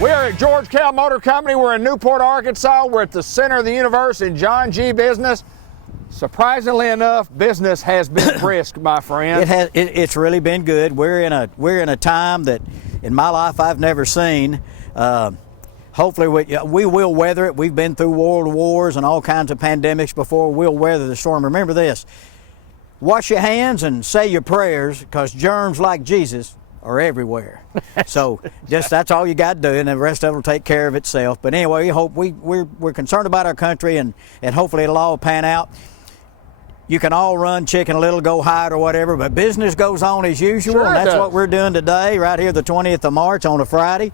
We are at George Kell Motor Company. We're in Newport, Arkansas. We're at the center of the universe in John G. business. Surprisingly enough, business has been brisk, my friend. It's really been good. We're in a time that in my life I've never seen. Hopefully we will weather it. We've been through world wars and all kinds of pandemics before. We'll weather the storm. Remember this: wash your hands and say your prayers, because germs like Jesus are everywhere. So just that's all you got to do, and the rest of it will take care of itself. But anyway, we're concerned about our country, and hopefully it'll all pan out. You can all run Chicken Little, go hide or whatever, but business goes on as usual. Sure, and that's what we're doing today, right here, the 20th of March on a Friday.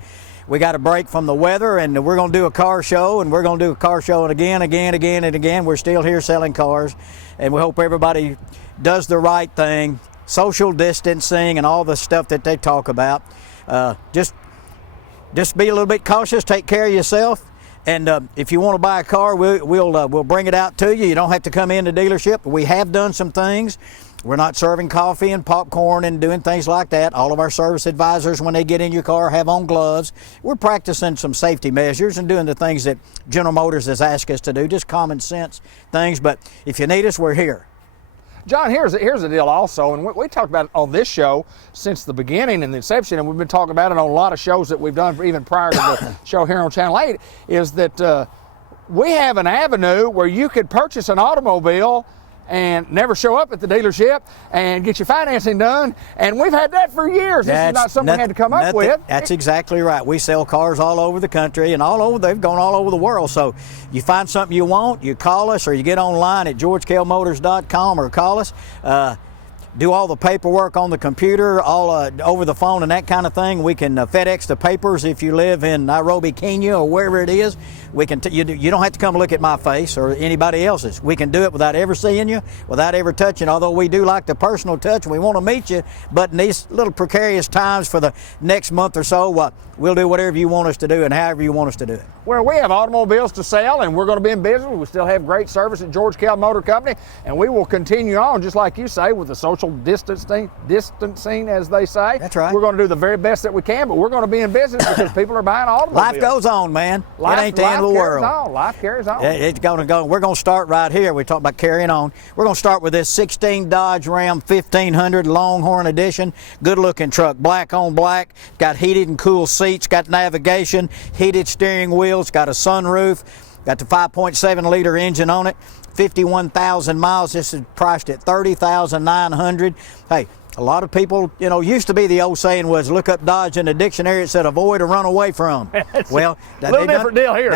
We got a break from the weather, and we're going to do a car show, and we're going to do a car show, and again. We're still here selling cars, and we hope everybody does the right thing. Social distancing and all the stuff that they talk about. Just be a little bit cautious. Take care of yourself. And if you want to buy a car, we'll bring it out to you. You don't have to come in the dealership. We have done some things. We're not serving coffee and popcorn and doing things like that. All of our service advisors, when they get in your car, have on gloves. We're practicing some safety measures and doing the things that General Motors has asked us to do, just common sense things. But if you need us, we're here. John, here's the deal also, and we talked about it on this show since the beginning and the inception, and we've been talking about it on a lot of shows that we've done even prior to the show here on Channel 8, is that we have an avenue where you could purchase an automobile and never show up at the dealership and get your financing done, and we've had that for years. This is not something we had to come up with. That's exactly right. We sell cars all over the country, and they've gone all over the world. So you find something you want, you call us, or you get online at georgekellmotors.com or call us. Do all the paperwork on the computer, all over the phone and that kind of thing. We can FedEx the papers if you live in Nairobi, Kenya, or wherever it is. We can. You don't have to come look at my face or anybody else's. We can do it without ever seeing you, without ever touching. Although we do like the personal touch, we want to meet you. But in these little precarious times for the next month or so, we'll do whatever you want us to do and however you want us to do it. Well, we have automobiles to sell, and we're going to be in business. We still have great service at George Kell Motor Company, and we will continue on, just like you say, with the social distancing, as they say. That's right. We're going to do the very best that we can, but we're going to be in business because people are buying automobiles. Life goes on, man. It ain't the end of the world. Life carries on. It's going to go. We're going to start right here. We talk about carrying on. We're going to start with this 16 Dodge Ram 1500 Longhorn Edition. Good-looking truck, black on black. Got heated and cool seats. Got navigation, heated steering wheels. Got a sunroof. Got the 5.7-liter engine on it. 51,000 miles. This is priced at $30,900. Hey, a lot of people, used to be the old saying was, look up Dodge in the dictionary. It said avoid or run away from. Well, a little different deal here.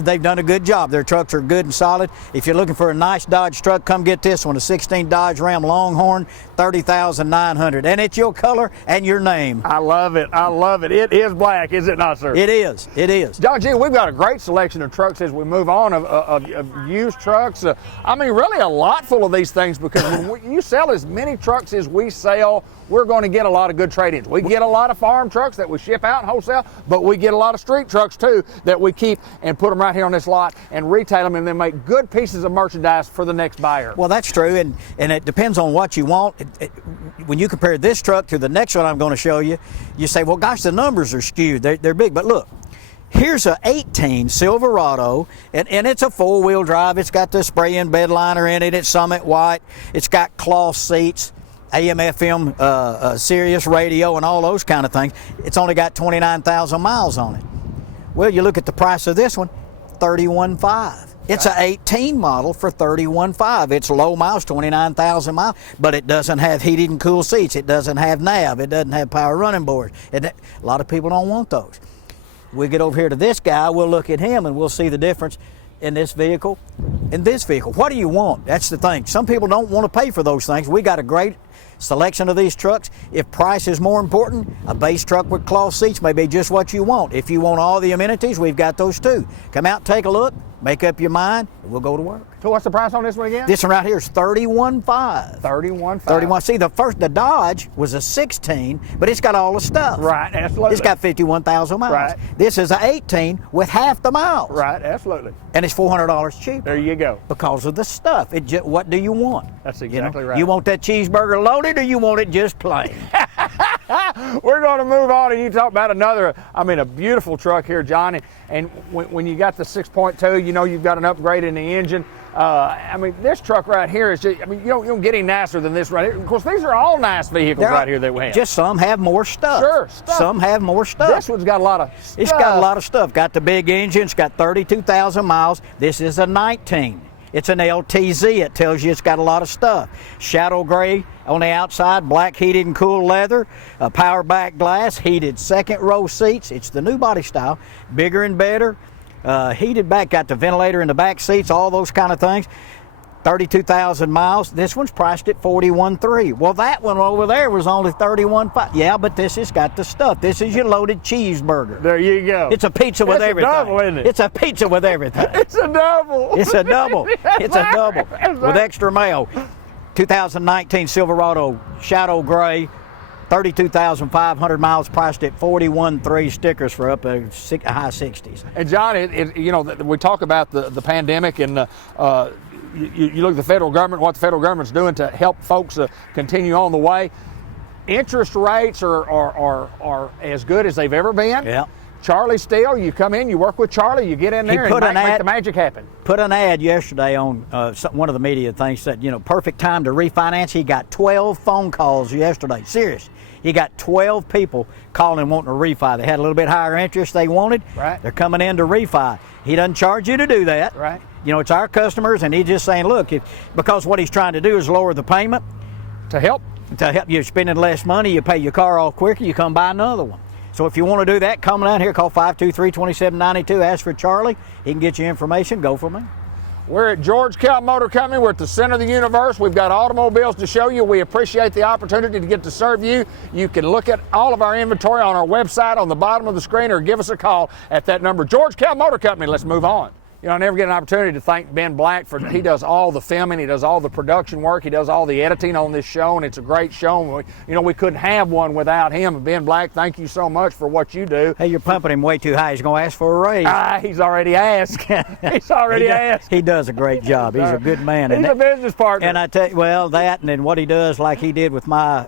They've done a good job. Their trucks are good and solid. If you're looking for a nice Dodge truck, come get this one, a 16 Dodge Ram Longhorn, $30,900. And it's your color and your name. I love it. It is black, is it not, sir? It is. John G., we've got a great selection of trucks as we move on, of used trucks. Really a lot full of these things, because when you sell as many trucks as we sell, we're going to get a lot of good trade-ins. We get a lot of farm trucks that we ship out and wholesale, but we get a lot of street trucks too that we keep and put them right here on this lot and retail them, and then make good pieces of merchandise for the next buyer. Well, that's true, and it depends on what you want. When you compare this truck to the next one I'm going to show you, you say, well, gosh, the numbers are skewed. They're big, but look. Here's a 18 Silverado, and it's a four-wheel drive. It's got the spray-in bed liner in it. It's Summit White. It's got cloth seats, AM, FM, Sirius radio, and all those kind of things. It's only got 29,000 miles on it. Well, you look at the price of this one, $31,500. It's an 18 model for $31,500. It's low miles, 29,000 miles, but it doesn't have heated and cool seats. It doesn't have nav. It doesn't have power running boards. A lot of people don't want those. We get over here to this guy, we'll look at him, and we'll see the difference in this vehicle and this vehicle. What do you want? That's the thing. Some people don't want to pay for those things. We got a great selection of these trucks. If price is more important, a base truck with cloth seats may be just what you want. If you want all the amenities, we've got those too. Come out, take a look, make up your mind, and we'll go to work. So what's the price on this one again? This one right here is $31,500. $31,500. See, the Dodge was a 16, but it's got all the stuff. Right, absolutely. It's got 51,000 miles. Right. This is an 18 with half the miles. Right, absolutely. And it's $400 cheaper. There you go. Because of the stuff. What do you want? That's exactly right. You want that cheeseburger loaded, or you want it just plain? We're going to move on, and you talk about another, I mean, a beautiful truck here, John. And when you got the 6.2, you know you've got an upgrade in the engine. I mean, this truck right here is just, I mean, you don't get any nicer than this right here. Of course, these are all nice vehicles right here that we have. Just some have more stuff. Sure, stuff. Some have more stuff. This one's got a lot of stuff. It's got a lot of stuff. Got the big engine. It's got 32,000 miles. This is a 19. It's an LTZ. It tells you it's got a lot of stuff. Shadow gray on the outside, black heated and cool leather, power back glass, heated second row seats. It's the new body style, bigger and better. Heated back, got the ventilator in the back seats, all those kind of things. 32,000 miles. This one's priced at $41,300. Well, that one over there was only $31,500. Yeah, but this has got the stuff. This is your loaded cheeseburger. There you go. It's a pizza with everything. It's a double, isn't it? It's a pizza with everything. It's a double. It's a double. It's a double with extra mayo. 2019 Silverado Shadow Gray. 32,500 miles, priced at $41,300. Stickers for up to high 60s. And John, you know, we talk about the pandemic, and you look at the federal government, what the federal government's doing to help folks continue on the way. Interest rates are as good as they've ever been. Yeah. Charlie Steele, you come in, you work with Charlie, you get in there and make the magic happen. Put an ad yesterday on one of the media things that, you know, perfect time to refinance. He got 12 phone calls yesterday. Serious. He got 12 people calling and wanting to refi. They had a little bit higher interest they wanted. Right. They're coming in to refi. He doesn't charge you to do that. Right. You know, it's our customers, and he's just saying, look, because what he's trying to do is lower the payment. To help you spending less money, you pay your car off quicker, you come buy another one. So if you want to do that, come down here, call 523-2792, ask for Charlie. He can get you information, go for me. We're at George Kell Motor Company. We're at the center of the universe. We've got automobiles to show you. We appreciate the opportunity to get to serve you. You can look at all of our inventory on our website on the bottom of the screen, or give us a call at that number. George Kell Motor Company. Let's move on. You know, I never get an opportunity to thank Ben Black for, he does all the filming, he does all the production work, he does all the editing on this show, and it's a great show. We couldn't have one without him. Ben Black, thank you so much for what you do. Hey, you're pumping him way too high. He's going to ask for a raise. He's already asked. He's already asked. He does a great job. He's a good man. He's a business partner. And I tell you, well, that, and then what he does, like he did with my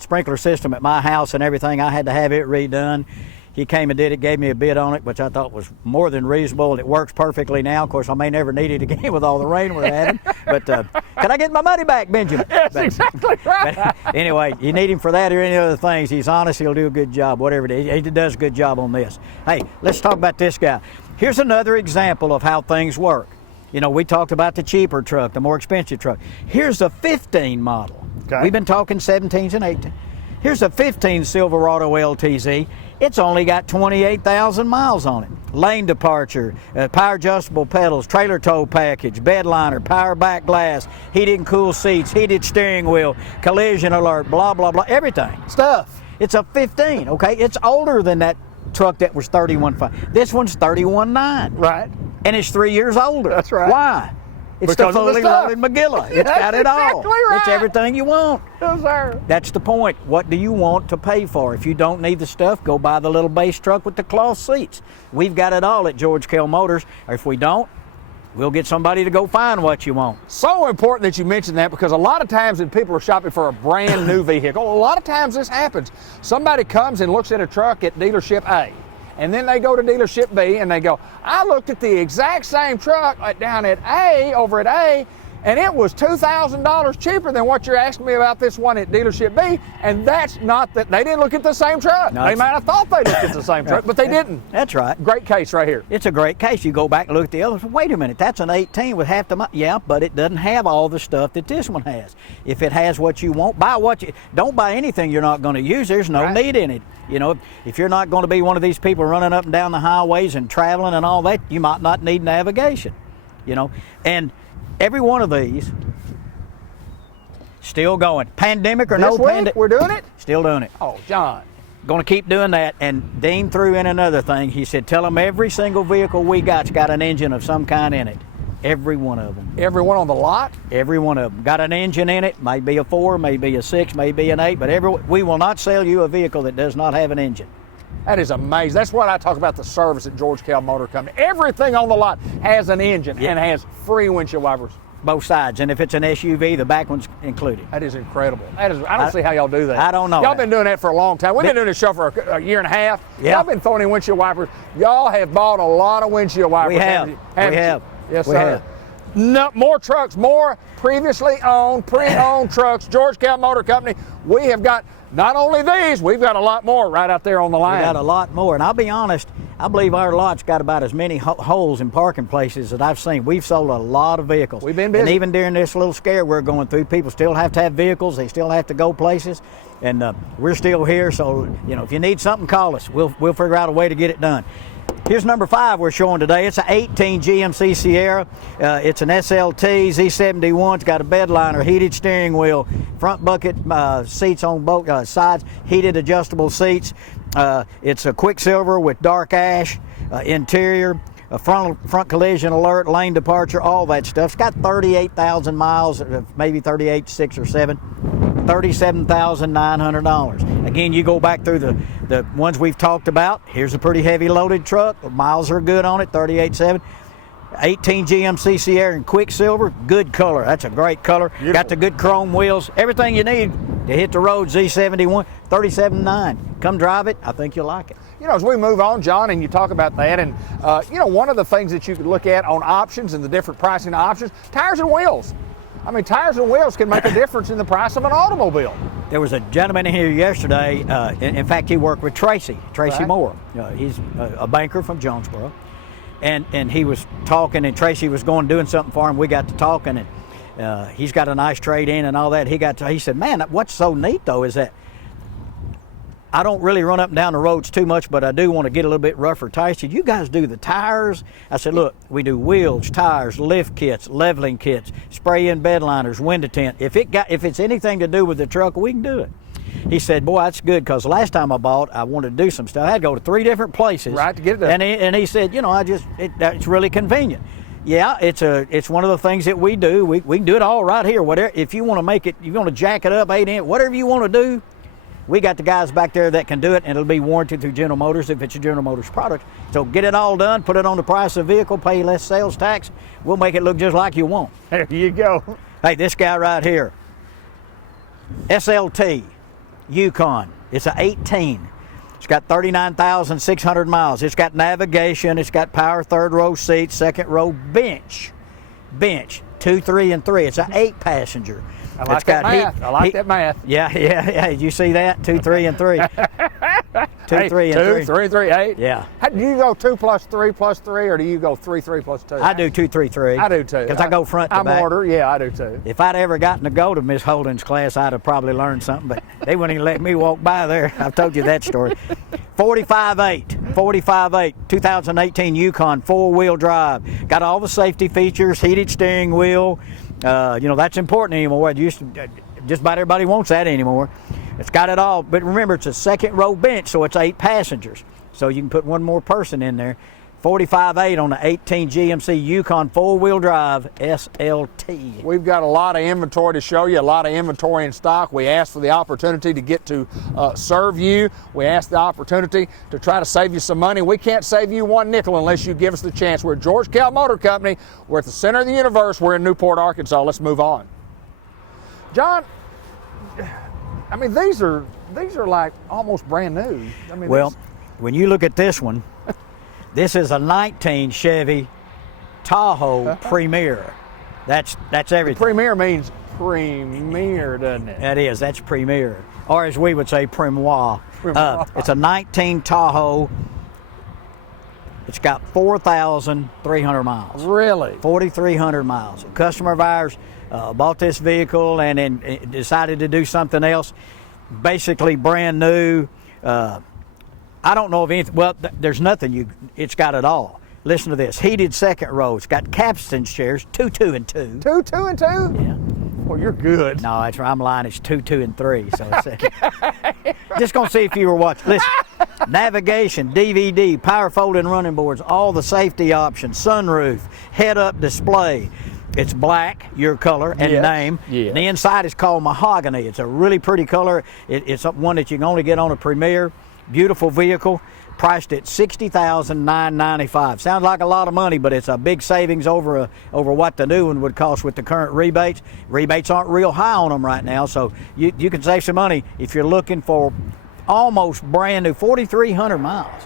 sprinkler system at my house and everything, I had to have it redone. He came and did it, gave me a bid on it, which I thought was more than reasonable, and it works perfectly now. Of course, I may never need it again with all the rain we're having. But can I get my money back, Benjamin? Yes, exactly right. But anyway, you need him for that or any other things. He's honest. He'll do a good job, whatever it is. He does a good job on this. Hey, let's talk about this guy. Here's another example of how things work. You know, we talked about the cheaper truck, the more expensive truck. Here's a 15 model. Okay. We've been talking 17s and 18s. Here's a 15 Silverado LTZ. It's only got 28,000 miles on it. Lane departure, power adjustable pedals, trailer tow package, bed liner, power back glass, heated and cool seats, heated steering wheel, collision alert, blah, blah, blah, everything. Stuff. It's a 15, okay? It's older than that truck that was 31.5. This one's 31.9. Right. And it's 3 years older. That's right. Why? It's Because the of the fully stuff. loaded Magilla. It's got it all. Exactly right. It's everything you want. Yes, sir. That's the point. What do you want to pay for? If you don't need the stuff, go buy the little base truck with the cloth seats. We've got it all at George Kell Motors. Or if we don't, we'll get somebody to go find what you want. So important that you mention that, because a lot of times when people are shopping for a brand new vehicle, a lot of times this happens. Somebody comes and looks at a truck at dealership A, and then they go to dealership B and they go, I looked at the exact same truck down at A, over at A, and it was $2,000 cheaper than what you're asking me about this one at dealership B. And that's not that they didn't look at the same truck. No, they might have thought they looked at the same truck, but they didn't. That's right. Great case right here. It's a great case. You go back and look at the others. Wait a minute, that's an 18 with half the money. Yeah, but it doesn't have all the stuff that this one has. If it has what you want, buy what you. Don't buy anything you're not going to use. There's no need in it. You know, if you're not going to be one of these people running up and down the highways and traveling and all that, you might not need navigation. You know, and every one of these still going. Pandemic or no pandemic, we're doing it? Still doing it. Oh, John. Going to keep doing that. And Dean threw in another thing. He said, tell them every single vehicle we got's got an engine of some kind in it. Every one of them. Every one on the lot? Every one of them. Got an engine in it. Maybe a 4, maybe a 6, maybe an 8. But we will not sell you a vehicle that does not have an engine. That is amazing. That's what I talk about, the service at George Kell Motor Company. Everything on the lot has an engine and has free windshield wipers. both sides. And if it's an SUV, the back one's included. That is incredible. I don't see how y'all do that. I don't know. Y'all been doing that for a long time. We've been doing this show for a year and a half. Yeah. Y'all been throwing in windshield wipers. Y'all have bought a lot of windshield wipers. We have. haven't We you? have. Yes, We sir. have. No, more trucks, more previously owned, pre-owned trucks. George Kell Motor Company. We have got not only these, we've got a lot more right out there on the line. We got a lot more. And I'll be honest, I believe our lot's got about as many holes in parking places that I've seen. We've sold a lot of vehicles. We've been busy. And even during this little scare we're going through, people still have to have vehicles. They still have to go places. And we're still here. So, you know, if you need something, call us. We'll figure out a way to get it done. Here's number 5 we're showing today. It's an 18 GMC Sierra. It's an SLT Z71. It's got a bed liner, heated steering wheel, front bucket seats on both sides, heated adjustable seats. It's a Quicksilver with dark ash interior, a front collision alert, lane departure, all that stuff. It's got 38,000 miles, maybe 38.6 or 7. $37,900. Again, you go back through the ones we've talked about. Here's a pretty heavy loaded truck. The miles are good on it, 38.7. 18 GMC Sierra in Quicksilver, good color. That's a great color. Beautiful. Got the good chrome wheels, everything you need to hit the road. Z71, 37.9. Come drive it. I think you'll like it. You know, as we move on, John, and you talk about that, and you know, one of the things that you could look at on options and the different pricing options, tires and wheels. I mean, tires and wheels can make a difference in the price of an automobile. There was a gentleman in here yesterday. In fact, he worked with Tracy Right. Moore. He's a banker from Jonesboro. And he was talking, and Tracy was going doing something for him. We got to talking, and he's got a nice trade in and all that. He said, man, what's so neat, though, is that I don't really run up and down the roads too much, but I do want to get a little bit rougher tires. He said, you guys do the tires? I said, look, we do wheels, tires, lift kits, leveling kits, spray-in bed liners, window tint. If it's anything to do with the truck, we can do it. He said, boy, that's good, because last time I bought, I wanted to do some stuff. I had to go to 3 different places. Right, to get it done. And he said, you know, it's really convenient. Yeah, it's one of the things that we do. We can do it all right here. Whatever, if you want to make it, you want to jack it up 8 inch, whatever you want to do, we got the guys back there that can do it, and it'll be warranted through General Motors if it's a General Motors product. So get it all done, put it on the price of the vehicle, pay less sales tax. We'll make it look just like you want. There you go. Hey, this guy right here, Slt Yukon. It's an 18. It's got 39,600 miles. It's got navigation. It's got power 3rd row seats, 2nd row bench, 2, 3, and 3. It's an 8-passenger. I like that math. I like that math. Yeah. Did you see that? 2, 3, and 3. 2, 3, and 3. 2, 3, 3, 8. Yeah. Do you go 2 plus 3 plus 3, or do you go 3, 3 plus 2? I do 2, 3, 3. I do too. Because I go front to I'm back. order. Yeah, I do too. If I'd ever gotten to go to Miss Holden's class, I'd have probably learned something, but they wouldn't even let me walk by there. I've told you that story. 45.8, 2018 Yukon, 4-wheel drive. Got all the safety features, heated steering wheel. You know, that's important anymore. Just about everybody wants that anymore. It's got it all, but remember, it's a 2nd row bench, so it's 8 passengers. So you can put one more person in there. 45.8 on the 18 GMC Yukon 4-wheel drive SLT. We've got a lot of inventory to show you, a lot of inventory in stock. We asked for the opportunity to get to serve you. We asked the opportunity to try to save you some money. We can't save you 1 nickel unless you give us the chance. We're George Kell Motor Company. We're at the center of the universe. We're in Newport, Arkansas. Let's move on. John, I mean, these are like almost brand new. I mean, Well, when you look at this one, this is a 19 Chevy Tahoe Premier. That's everything. Premier means premier, doesn't it? That is, that's Premier. Or as we would say, Primoire. It's a 19 Tahoe. It's got 4,300 miles. Really? 4,300 miles. A customer of ours bought this vehicle and then decided to do something else. Basically brand new. I don't know of anything. Well, there's nothing. It's got it all. Listen to this. Heated 2nd row. It's got capstan chairs, 2, 2, and 2. 2, 2, and 2? Yeah. Well, you're good. No, I'm lying. It's 2, 2, and 3. So it's, just gonna see if you were watching. Listen, navigation, DVD, power folding running boards, all the safety options, sunroof, head-up display. It's black, your color and name. Yes. The inside is called mahogany. It's a really pretty color. It's one that you can only get on a Premier. Beautiful vehicle. priced at $60,995. Sounds like a lot of money, but it's a big savings over what the new one would cost with the current rebates. Rebates aren't real high on them right now, so you can save some money if you're looking for almost brand new, 4,300 miles.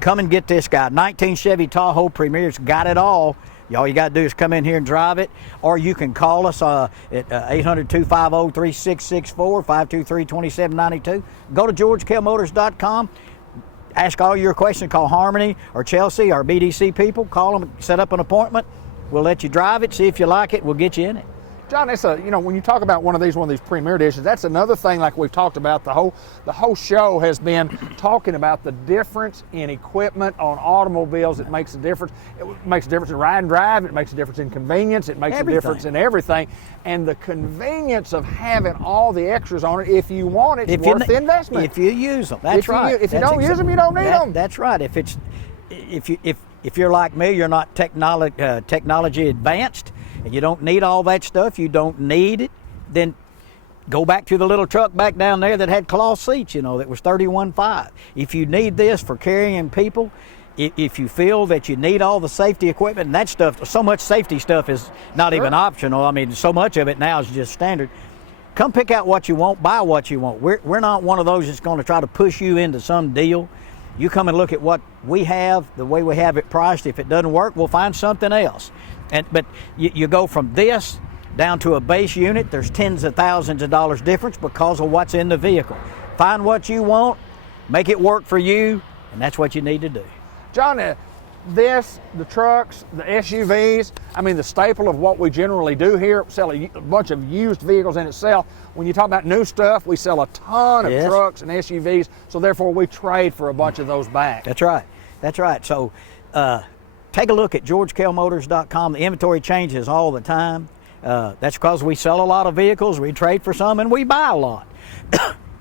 Come and get this guy. 19 Chevy Tahoe Premier's got it all. All you got to do is come in here and drive it, or you can call us at 800-250-3664, 523-2792. Go to GeorgeKellMotors.com. Ask all your questions. Call Harmony or Chelsea, our BDC people. Call them, set up an appointment. We'll let you drive it, see if you like it. We'll get you in it. John, it's when you talk about one of these Premier Editions, that's another thing like we've talked about. The whole show has been talking about the difference in equipment on automobiles. It makes a difference. It makes a difference in ride and drive. It makes a difference in convenience. It makes a difference in everything. And the convenience of having all the extras on it, if you want it, it's worth the investment. If you use them, that's right. If you don't use them, you don't need them. That's right. If you're like me, you're not technology advanced, and you don't need all that stuff, you don't need it, then go back to the little truck back down there that had cloth seats, that was $31,500. If you need this for carrying people, if you feel that you need all the safety equipment and that stuff, so much safety stuff is not even optional. I mean, so much of it now is just standard. Come pick out what you want, buy what you want. We're not one of those that's going to try to push you into some deal. You come and look at what we have, the way we have it priced. If it doesn't work, we'll find something else. But you go from this down to a base unit, there's tens of thousands of dollars difference because of what's in the vehicle. Find what you want, make it work for you, and that's what you need to do. John, the trucks, the SUVs, I mean the staple of what we generally do here, sell a bunch of used vehicles in itself. When you talk about new stuff, we sell a ton of trucks and SUVs, so therefore we trade for a bunch of those back. That's right. So take a look at GeorgeKellMotors.com. The inventory changes all the time. That's because we sell a lot of vehicles, we trade for some, and we buy a lot.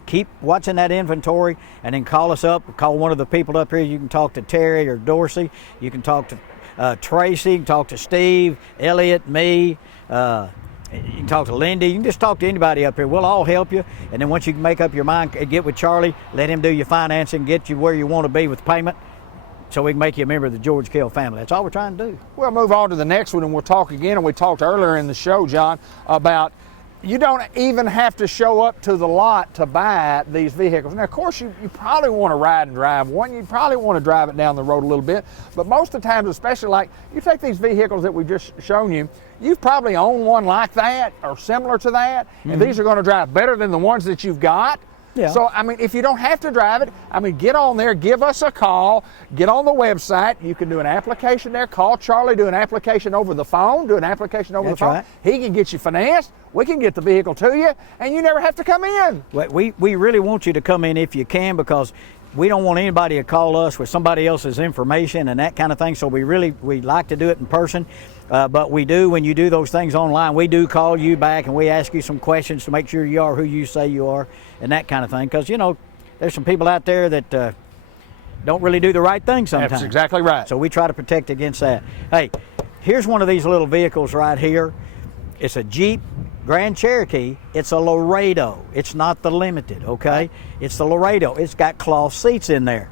Keep watching that inventory and then call us up. Call one of the people up here. You can talk to Terry or Dorsey. You can talk to Tracy. You can talk to Steve, Elliot, me. You can talk to Lindy. You can just talk to anybody up here. We'll all help you. And then once you make up your mind, get with Charlie. Let him do your financing, get you where you want to be with payment, so we can make you a member of the George Kell family. That's all we're trying to do. We'll move on to the next one, and we'll talk again. And we talked earlier in the show, John, about you don't even have to show up to the lot to buy these vehicles. Now, of course, you probably want to ride and drive one. You probably want to drive it down the road a little bit. But most of the times, especially like you take these vehicles that we've just shown you, you've probably owned one like that or similar to that. And these are going to drive better than the ones that you've got. Yeah. So, I mean, if you don't have to drive it, I mean, get on there, give us a call, get on the website. You can do an application there. Call Charlie, do an application over the phone, do an application over the phone. Right. He can get you financed. We can get the vehicle to you, and you never have to come in. We really want you to come in if you can, because we don't want anybody to call us with somebody else's information and that kind of thing. So we like to do it in person. But we do, when you do those things online, we do call you back and we ask you some questions to make sure you are who you say you are and that kind of thing. Because, there's some people out there that don't really do the right thing sometimes. That's exactly right. So we try to protect against that. Hey, here's one of these little vehicles right here. It's a Jeep Grand Cherokee. It's a Laredo. It's not the Limited, okay? It's the Laredo. It's got cloth seats in there.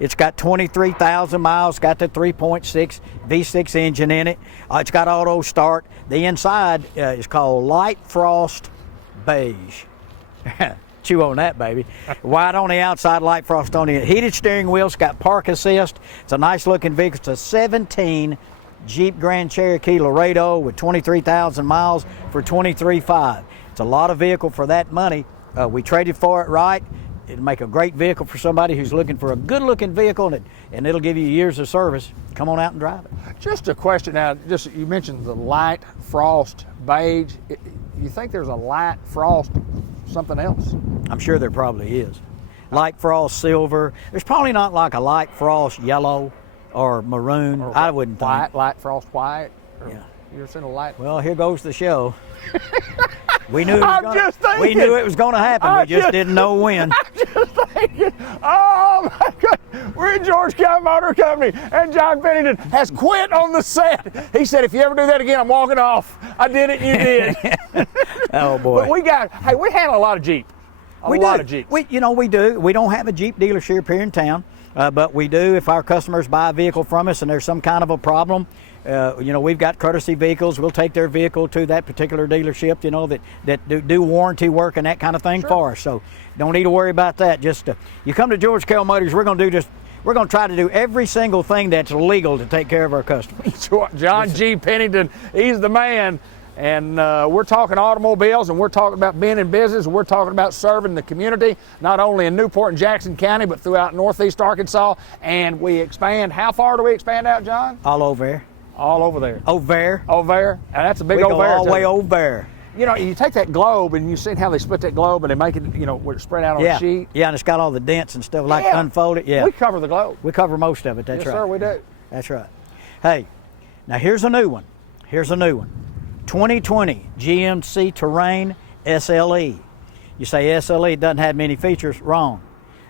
It's got 23,000 miles, got the 3.6 V6 engine in it. It's got auto start. The inside is called Light Frost Beige. Chew on that, baby. White on the outside, light frost on the heated steering wheel. It's got park assist. It's a nice looking vehicle. It's a 17 Jeep Grand Cherokee Laredo with 23,000 miles for $23,500. It's a lot of vehicle for that money. We traded for it right. It'll make a great vehicle for somebody who's looking for a good-looking vehicle, and it'll give you years of service. Come on out and drive it. Just a question now. You mentioned the light frost beige. You think there's a light frost something else? I'm sure there probably is. Light frost silver. There's probably not like a light frost yellow or maroon. Or I wouldn't white, think. Light frost white. Yeah. You ever seen a light? Well, here goes the show. We knew we knew it was going to happen. We just didn't know when. I'm just thinking, oh my God, we're at George Kell Motor Company, and John Pennington has quit on the set. He said, if you ever do that again, I'm walking off. I did it, you did. Oh boy. But we handle a lot of Jeep. A lot of Jeeps. We do. We don't have a Jeep dealership here in town. But we do, if our customers buy a vehicle from us and there's some kind of a problem, we've got courtesy vehicles. We'll take their vehicle to that particular dealership, that do warranty work and that kind of thing for us. So don't need to worry about that. Just you come to George Kell Motors, we're going to try to do every single thing that's legal to take care of our customers. John G. Pennington, he's the man. And we're talking automobiles, and we're talking about being in business, and we're talking about serving the community, not only in Newport and Jackson County, but throughout northeast Arkansas. And we expand. How far do we expand out, John? All over there. All over there. Over there. Over there. And that's a big we over go there. all the way over there. You take that globe, and you've seen how they split that globe, and they make it, where it's spread out on a sheet. Yeah, and it's got all the dents and stuff, unfold it. Yeah. We cover the globe. We cover most of it. That's right. Yes, sir, we do. That's right. Hey, now here's a new one. 2020 GMC Terrain Sle. You say SLE doesn't have many features. Wrong.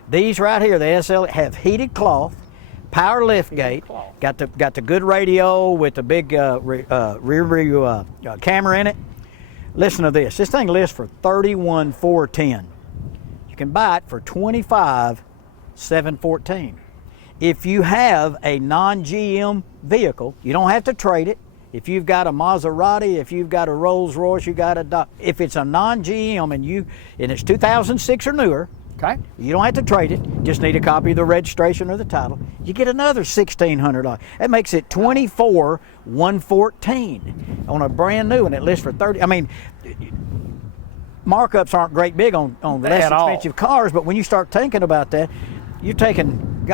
These right here, the SLE, have heated cloth, power lift gate, got the good radio with the big rear view camera in it. Listen to this. This thing lists for $31,410. You can buy it for $25,714. If you have a non-GM vehicle, you don't have to trade it. If you've got a Maserati, if you've got a Rolls Royce, you got if it's a non-GM and it's 2006 or newer, okay, you don't have to trade it. Just need a copy of the registration or the title. You get another $1,600. That makes it $24,114 on a brand new, and it lists for $30. I mean, markups aren't great big on less expensive cars, but when you start thinking about that, you're taking,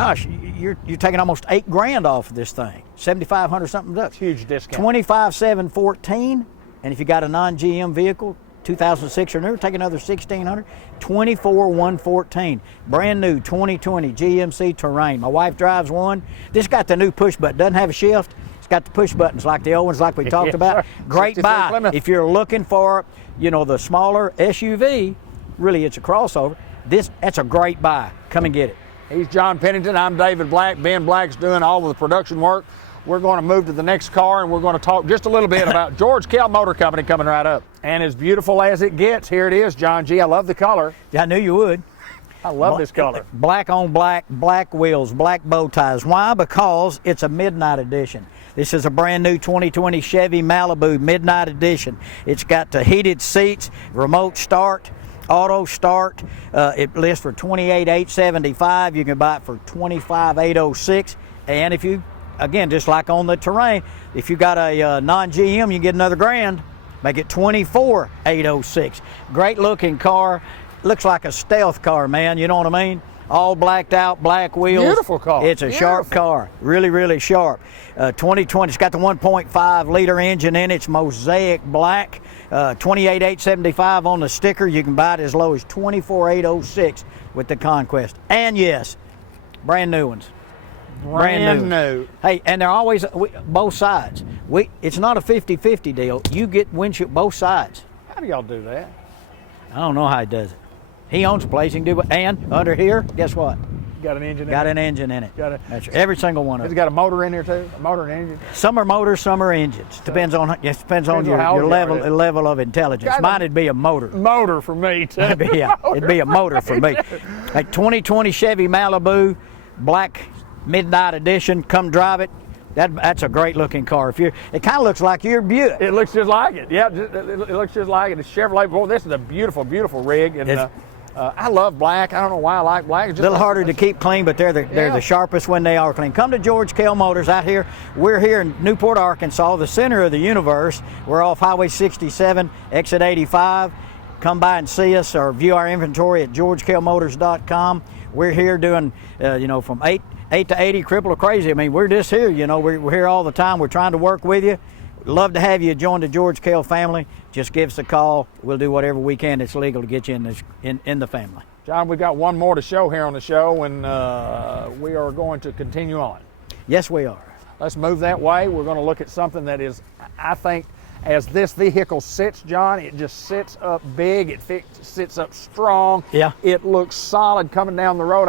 you're taking almost $8,000 off of this thing. 7,500 something bucks. Huge discount. 25,714, and if you got a non-GM vehicle, 2006 or newer, take another 1,600. 24,114. Brand new 2020 GMC Terrain. My wife drives one. This got the new push button. Doesn't have a shift. It's got the push buttons like the old ones, like we talked about. Great buy if you're looking for, the smaller SUV. Really, it's a crossover. That's a great buy. Come and get it. He's John Pennington. I'm David Black. Ben Black's doing all of the production work. We're going to move to the next car, and we're going to talk just a little bit about George Kell Motor Company coming right up. And as beautiful as it gets, here it is, John G. I love the color. Yeah, I knew you would. I love this color. Black on black, black wheels, black bow ties. Why? Because it's a midnight edition. This is a brand new 2020 Chevy Malibu midnight edition. It's got the heated seats, remote start, auto start. It lists for $28,875. You can buy it for $25,806. And if you, again, just like on the Terrain, if you got a non-GM, you get another $1,000. Make it $24,806. Great looking car. Looks like a stealth car, man. You know what I mean? All blacked out, black wheels. Beautiful car. It's a sharp car. Really, really sharp. 2020, it's got the 1.5 liter engine in it. It's mosaic black. $28,875 on the sticker. You can buy it as low as $24,806 with the Conquest. And yes, brand new ones. Brand new. Hey, and they're always both sides. It's not a 50-50 deal. You get windshield both sides. How do y'all do that? I don't know how he does it. He owns a place. He can do it. And under here, guess what? Got an engine. Got an engine in it. That's every single one of them. It's got a motor in there too. A motor and engine. Some are motors, some are engines. Depends on your level of intelligence. Mine would be a motor. Motor for me too. It'd be a motor for me. Like 2020 Chevy Malibu, black midnight edition. Come drive it. That's a great looking car. It kind of looks like your Buick. It looks just like it. Yeah, it looks just like it. It's Chevrolet. Boy, this is a beautiful, beautiful rig. And I love black. I don't know why I like black. It's just a little harder to keep clean, but they're the sharpest when they are clean. Come to George Kell Motors out here. We're here in Newport, Arkansas, the center of the universe. We're off Highway 67, exit 85. Come by and see us or view our inventory at georgekellmotors.com. We're here doing, from 8 to 80, cripple or crazy. I mean, we're just here, we're here all the time. We're trying to work with you. Love to have you join the George Kell family. Just give us a call. We'll do whatever we can that's legal to get you in the family. John, we've got one more to show here on the show, and we are going to continue on. Yes, we are. Let's move that way. We're going to look at something that is, I think, as this vehicle sits, John, it just sits up big. It sits up strong. Yeah. It looks solid coming down the road.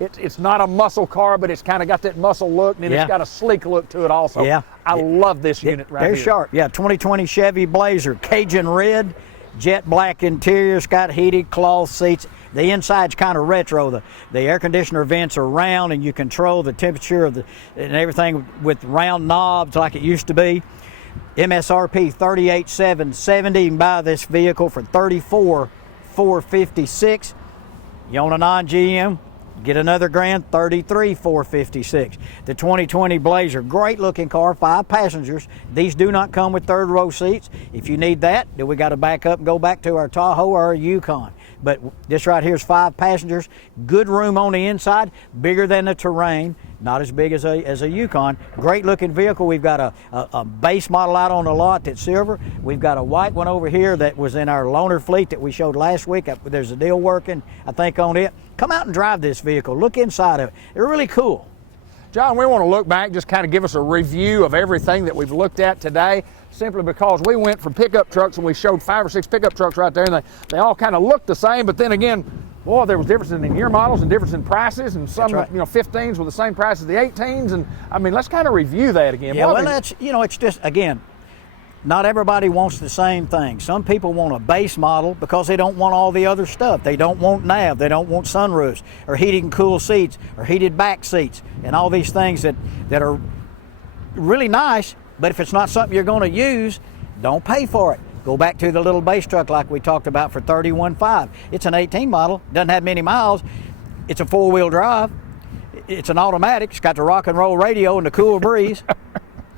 It's not a muscle car, but it's kind of got that muscle look, and it's got a sleek look to it also. Yeah. I love this unit right here. They're sharp. Yeah, 2020 Chevy Blazer, Cajun red. jet black interior. It's got heated cloth seats. The inside's kind of retro. The air conditioner vents are round, and you control the temperature of and everything with round knobs like it used to be. MSRP $38,770. You can buy this vehicle for $34,456. You own a non-GM, get another grand, $33,456. The 2020 Blazer, great looking car, 5 passengers. These do not come with third row seats. If you need that, then we got to back up and go back to our Tahoe or our Yukon. But this right here is 5 passengers, good room on the inside, bigger than the Terrain, not as big as a Yukon. Great looking vehicle. We've got a base model out on the lot that's silver. We've got a white one over here that was in our loaner fleet that we showed last week. There's a deal working, I think, on it. Come out and drive this vehicle. Look inside of it. They're really cool. John, we want to look back, just kind of give us a review of everything that we've looked at today, simply because we went from pickup trucks and we showed 5 or 6 pickup trucks right there, and they all kind of looked the same, but then again, boy, there was differences in year models and difference in prices, and some, right. 15s were the same price as the 18s, and I mean, let's kind of review that again. Yeah, well, that's, it's just, again, not everybody wants the same thing. Some people want a base model because they don't want all the other stuff. They don't want nav, they don't want sunroofs, or heated and cool seats, or heated back seats, and all these things that are really nice, but if it's not something you're going to use, don't pay for it. Go back to the little base truck like we talked about for $31,500. It's an 18 model, doesn't have many miles. It's a 4-wheel drive. It's an automatic. It's got the rock and roll radio and the cool breeze.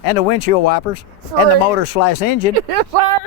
And the windshield wipers, and the motor/engine. Yes, sir.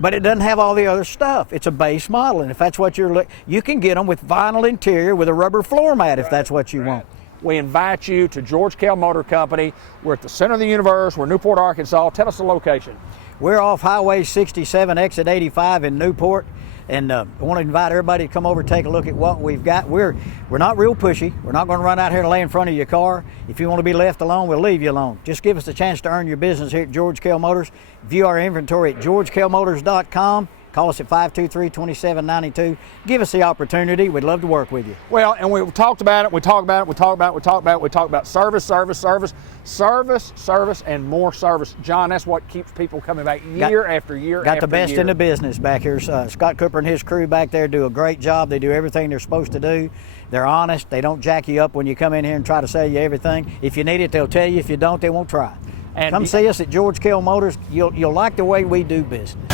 But it doesn't have all the other stuff. It's a base model, and if that's what you can get them with vinyl interior with a rubber floor mat if that's what you want. We invite you to George Kell Motor Company. We're at the center of the universe. We're Newport, Arkansas. Tell us the location. We're off Highway 67, exit 85 in Newport. And I want to invite everybody to come over and take a look at what we've got. We're not real pushy. We're not going to run out here and lay in front of your car. If you want to be left alone, we'll leave you alone. Just give us a chance to earn your business here at George Kell Motors. View our inventory at georgekellmotors.com. Call us at 523-2792. Give us the opportunity. We'd love to work with you. Well, and we talked about it. We talked about service, and more service. John, that's what keeps people coming back year after year. Got the best in the business back here. Scott Cooper and his crew back there do a great job. They do everything they're supposed to do. They're honest. They don't jack you up when you come in here and try to sell you everything. If you need it, they'll tell you. If you don't, they won't try. And come see us at George Kell Motors. You'll like the way we do business.